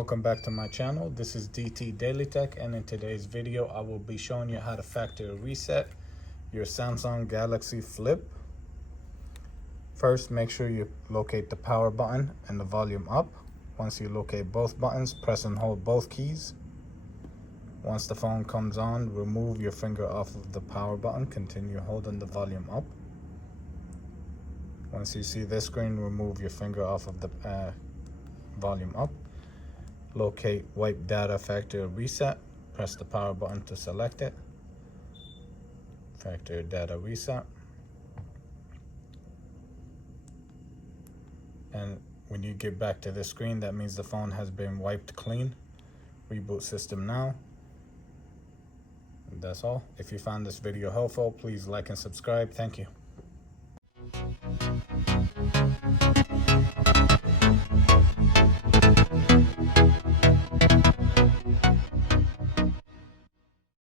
Welcome back to my channel. This is DailyTech, and in today's video I will be showing you how to factory reset your Samsung Galaxy Flip. First, make sure you locate the power button and the volume up. Once you locate both buttons, press and hold both keys. Once the phone comes on, remove your finger off of the power button. Continue holding the volume up. Once you see this screen, remove your finger off of the volume up. Locate wipe data factory reset. Press the power button to select it. Factory data reset. And when you get back to this screen, that means the phone has been wiped clean. Reboot system now. And that's all. If you found this video helpful, please like and subscribe. Thank you.